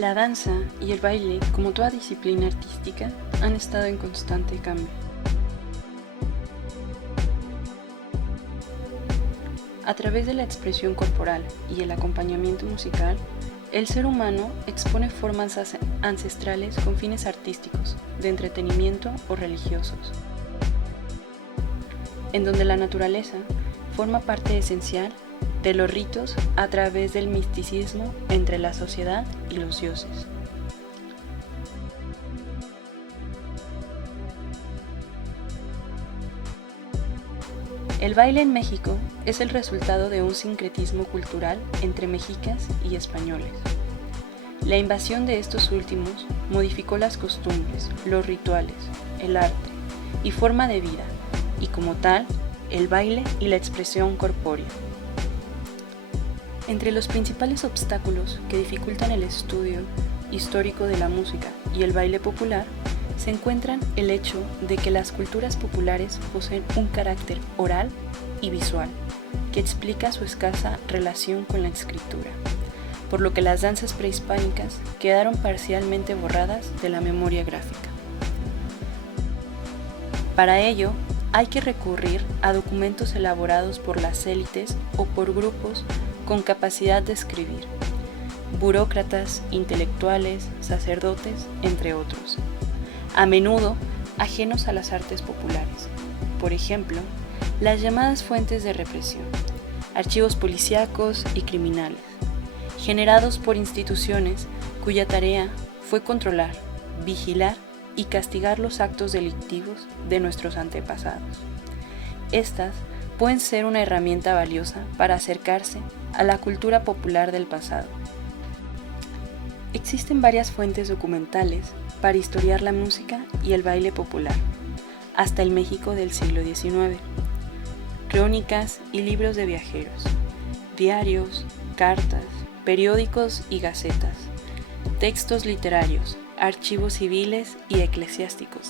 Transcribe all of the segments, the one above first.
La danza y el baile, como toda disciplina artística, han estado en constante cambio. A través de la expresión corporal y el acompañamiento musical, el ser humano expone formas ancestrales con fines artísticos, de entretenimiento o religiosos, en donde la naturaleza forma parte esencial de los ritos a través del misticismo entre la sociedad y los dioses. El baile en México es el resultado de un sincretismo cultural entre mexicas y españoles. La invasión de estos últimos modificó las costumbres, los rituales, el arte y forma de vida, y como tal, el baile y la expresión corpórea. Entre los principales obstáculos que dificultan el estudio histórico de la música y el baile popular se encuentran el hecho de que las culturas populares poseen un carácter oral y visual que explica su escasa relación con la escritura, por lo que las danzas prehispánicas quedaron parcialmente borradas de la memoria gráfica. Para ello, hay que recurrir a documentos elaborados por las élites o por grupos con capacidad de escribir, burócratas, intelectuales, sacerdotes, entre otros, a menudo ajenos a las artes populares. Por ejemplo, las llamadas fuentes de represión, archivos policíacos y criminales, generados por instituciones cuya tarea fue controlar, vigilar y castigar los actos delictivos de nuestros antepasados. Estas pueden ser una herramienta valiosa para acercarse a la cultura popular del pasado. Existen varias fuentes documentales para historiar la música y el baile popular, hasta el México del siglo XIX. Crónicas y libros de viajeros, diarios, cartas, periódicos y gacetas, textos literarios, archivos civiles y eclesiásticos,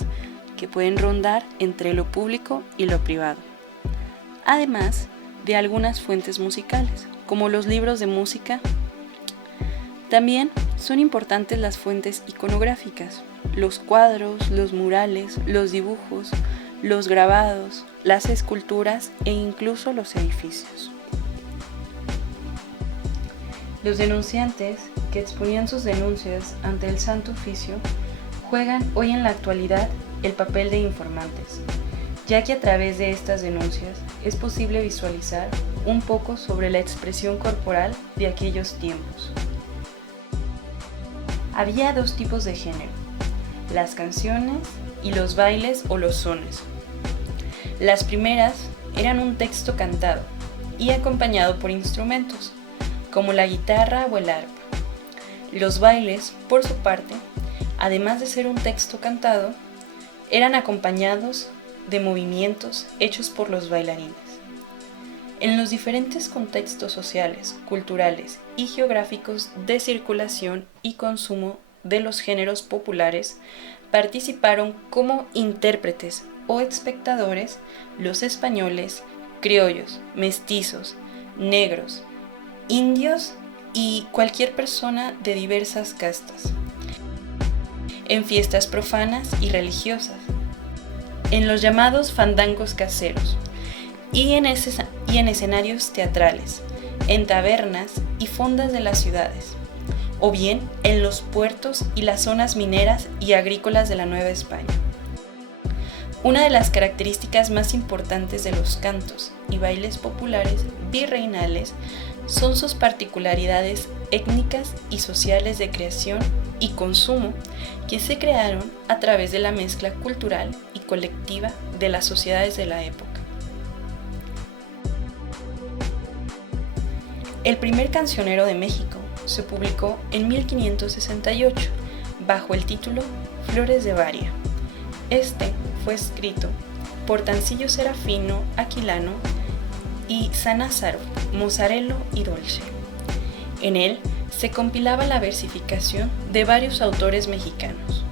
que pueden rondar entre lo público y lo privado. Además de algunas fuentes musicales, como los libros de música. También son importantes las fuentes iconográficas, los cuadros, los murales, los dibujos, los grabados, las esculturas e incluso los edificios. Los denunciantes que exponían sus denuncias ante el Santo Oficio juegan hoy en la actualidad el papel de informantes, ya que a través de estas denuncias es posible visualizar un poco sobre la expresión corporal de aquellos tiempos. Había dos tipos de género, las canciones y los bailes o los sones. Las primeras eran un texto cantado y acompañado por instrumentos, como la guitarra o el arpa. Los bailes, por su parte, además de ser un texto cantado, eran acompañados de movimientos hechos por los bailarines. En los diferentes contextos sociales, culturales y geográficos de circulación y consumo de los géneros populares, participaron como intérpretes o espectadores los españoles, criollos, mestizos, negros, indios y cualquier persona de diversas castas, en fiestas profanas y religiosas, en los llamados fandangos caseros y en escenarios teatrales, en tabernas y fondas de las ciudades, o bien en los puertos y las zonas mineras y agrícolas de la Nueva España. Una de las características más importantes de los cantos y bailes populares virreinales son sus particularidades étnicas y sociales de creación y consumo que se crearon a través de la mezcla cultural y colectiva de las sociedades de la época. El primer cancionero de México se publicó en 1568 bajo el título Flores de Varia. Este fue escrito por Tancillo Serafino Aquilano y Sanázaro Mozzarella y Dolce. En él se compilaba la versificación de varios autores mexicanos.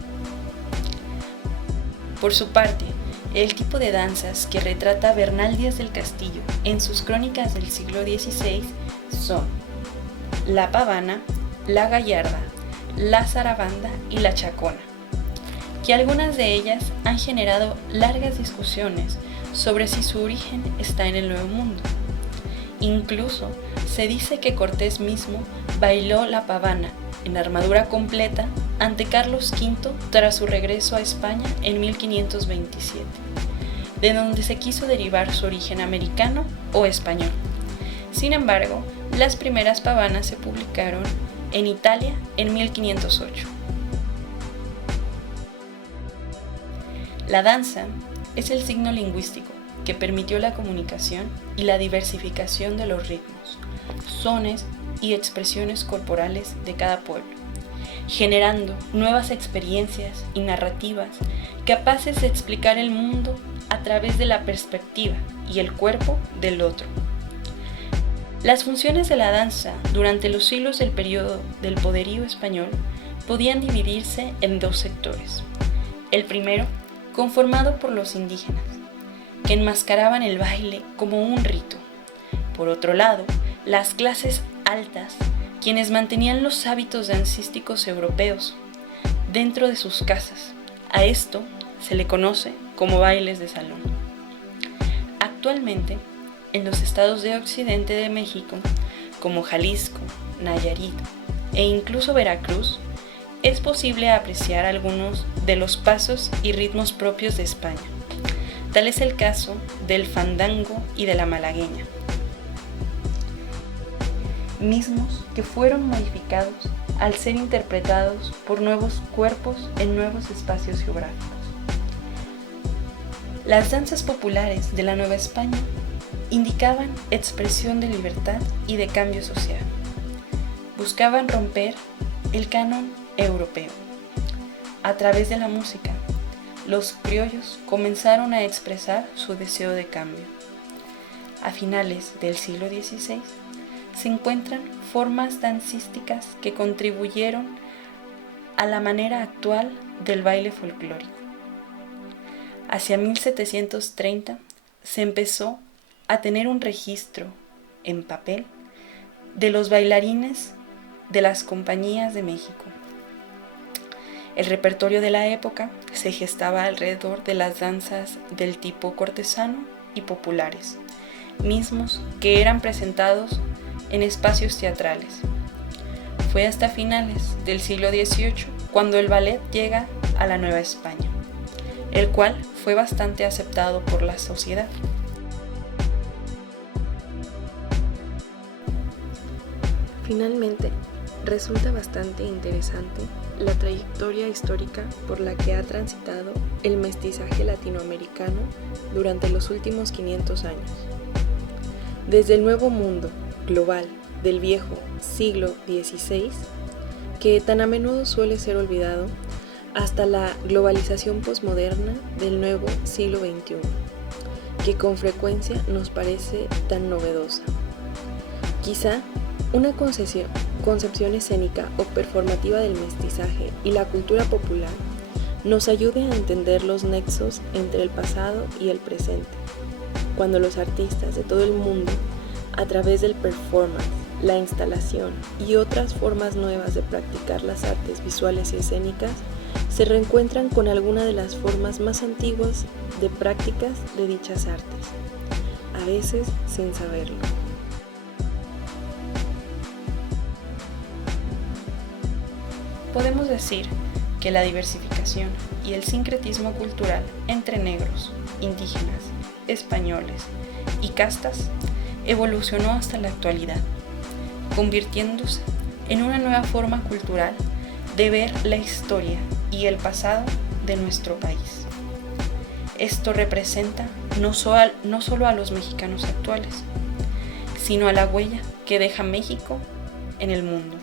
Por su parte, el tipo de danzas que retrata Bernal Díaz del Castillo en sus crónicas del siglo XVI son la pavana, la gallarda, la zarabanda y la chacona, que algunas de ellas han generado largas discusiones sobre si su origen está en el Nuevo Mundo. Incluso se dice que Cortés mismo bailó la pavana en armadura completa ante Carlos V tras su regreso a España en 1527, de donde se quiso derivar su origen americano o español. Sin embargo, las primeras pavanas se publicaron en Italia en 1508. La danza es el signo lingüístico que permitió la comunicación y la diversificación de los ritmos, sones y expresiones corporales de cada pueblo, generando nuevas experiencias y narrativas capaces de explicar el mundo a través de la perspectiva y el cuerpo del otro. Las funciones de la danza durante los siglos del periodo del poderío español podían dividirse en dos sectores. El primero, conformado por los indígenas, que enmascaraban el baile como un rito. Por otro lado, las clases altas, quienes mantenían los hábitos dancísticos europeos dentro de sus casas. A esto se le conoce como bailes de salón. Actualmente, en los estados de occidente de México, como Jalisco, Nayarit e incluso Veracruz, es posible apreciar algunos de los pasos y ritmos propios de España. Tal es el caso del fandango y de la malagueña, mismos que fueron modificados al ser interpretados por nuevos cuerpos en nuevos espacios geográficos. Las danzas populares de la Nueva España indicaban expresión de libertad y de cambio social. Buscaban romper el canon europeo. A través de la música, los criollos comenzaron a expresar su deseo de cambio. A finales del siglo XVI se encuentran formas dancísticas que contribuyeron a la manera actual del baile folclórico. Hacia 1730 se empezó a tener un registro en papel de los bailarines de las compañías de México. El repertorio de la época se gestaba alrededor de las danzas del tipo cortesano y populares, mismos que eran presentados en espacios teatrales. Fue hasta finales del siglo XVIII cuando el ballet llega a la Nueva España, el cual fue bastante aceptado por la sociedad. Finalmente, resulta bastante interesante la trayectoria histórica por la que ha transitado el mestizaje latinoamericano durante los últimos 500 años. Desde el nuevo mundo global del viejo siglo XVI, que tan a menudo suele ser olvidado, hasta la globalización posmoderna del nuevo siglo XXI, que con frecuencia nos parece tan novedosa. Quizá una concepción escénica o performativa del mestizaje y la cultura popular nos ayude a entender los nexos entre el pasado y el presente, cuando los artistas de todo el mundo, a través del performance, la instalación y otras formas nuevas de practicar las artes visuales y escénicas, se reencuentran con alguna de las formas más antiguas de prácticas de dichas artes, a veces sin saberlo. Podemos decir que la diversificación y el sincretismo cultural entre negros, indígenas, españoles y castas evolucionó hasta la actualidad, convirtiéndose en una nueva forma cultural de ver la historia y el pasado de nuestro país. Esto representa no solo a los mexicanos actuales, sino a la huella que deja México en el mundo.